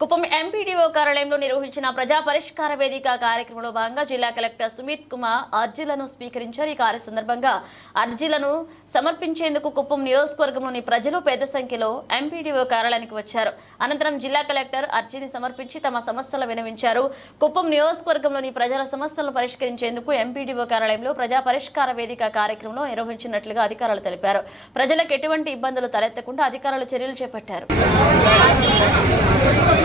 Kuppam MPDO కార్యాలయంలో నిర్వహించిన ప్రజా పరిష్కార వేదిక కార్యక్రమంలో భాగంగా జిల్లా కలెక్టర్ సుమిత్ కుమార్ అర్జీలను స్వీకరించారు. ఈ కార్య సందర్భంగా అర్జీలను సమర్పించేందుకు కుప్పం నియోజకవర్గంలోని ప్రజలు పెద్ద సంఖ్యలో ఎంపీడీఓ కార్యాలయానికి వచ్చారు. అనంతరం జిల్లా కలెక్టర్ అర్జీని సమర్పించి తమ సమస్యలు వినవించారు. కుప్పం నియోజకవర్గంలోని ప్రజల సమస్యలను పరిష్కరించేందుకు ఎంపీడీఓ కార్యాలయంలో ప్రజా పరిష్కార వేదిక కార్యక్రమంలో నిర్వహించినట్లుగా అధికారులు తెలిపారు. ప్రజలకు ఎటువంటి ఇబ్బందులు తలెత్తకుండా అధికారులు చర్యలు చేపట్టారు.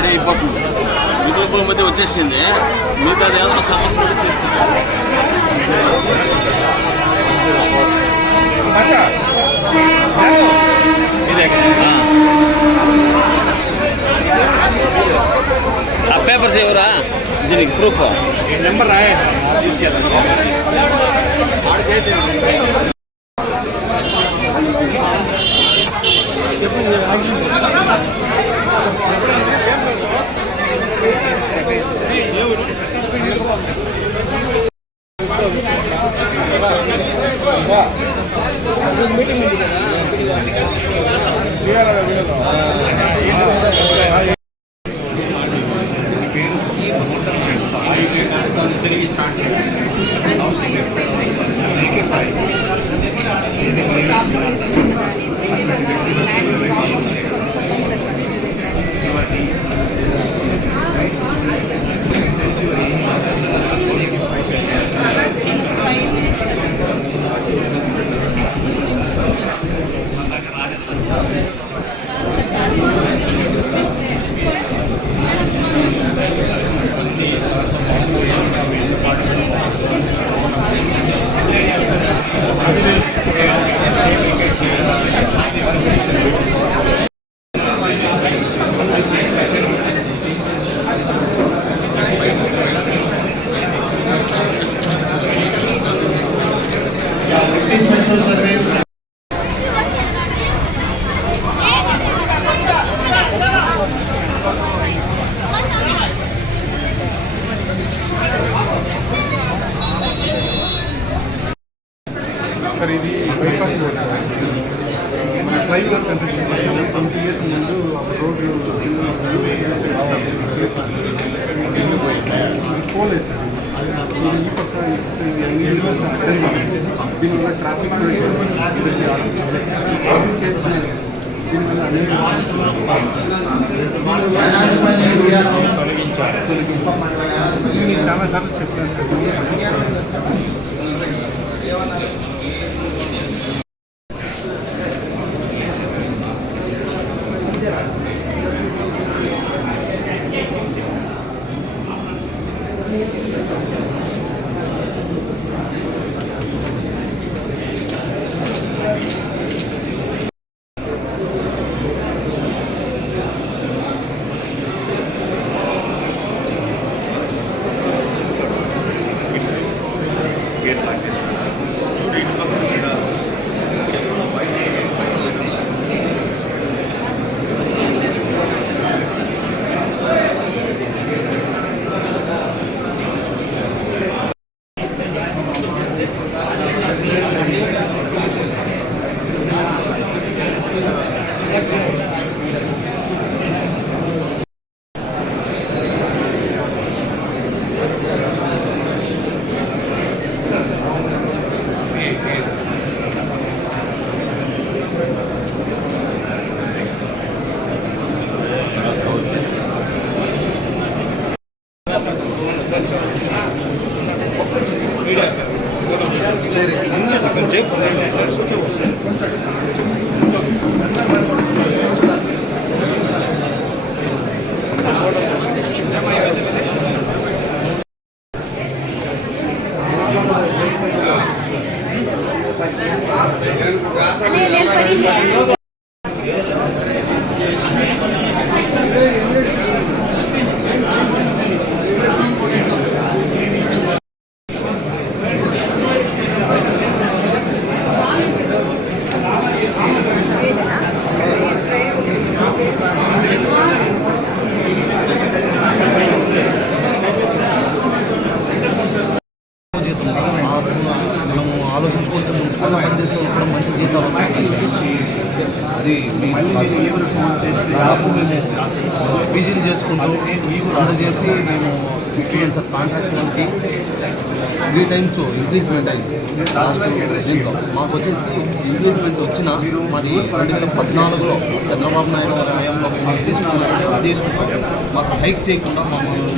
రెడీ అయిపోతుంది మిగిలిపోతే వచ్చేసింది. మిగతా ఏదైనా సమస్య ఉంటే ఆ పేపర్స్ ఎవరా? దీనికి ప్రూఫ్ నెంబర్ రాయ. తీసుకెళ్ళండి. సార్ ఇది బైపాస్ సార్ మన ఫ్లైఓవర్ కన్స్ట్రక్షన్ ట్వంటీ ఇయర్స్ ముందు ఆ రోడ్డు చేస్తాను పోలేదు సార్. ఈ పక్క ఇది ఇల్లు దీనివల్ల ట్రాఫిక్ ప్రాబ్లం చేస్తున్నారు get like this. 현재 동양에서 소주로 మున్సిపల్ పనిచేసే వాళ్ళు కూడా మంచి జీతాలు అది మేము పీజీలు చేసుకుంటూ అందజేసి మేము ఇన్సూరెన్స్ కాంట్రాక్ట్ వాళ్ళకి త్రీ టైమ్స్ ఇంక్రీజ్మెంట్ అయింది. లాస్ట్ దీంట్లో మాకు వచ్చేసి ఇంక్రీజ్మెంట్ వచ్చిన మరి రెండు వేల పద్నాలుగులో చంద్రబాబు నాయుడు గారి హయాంలో మేము తీసుకున్నాం. తీసుకుంటాం మాకు హైక్ చేయకుండా మమ్మల్ని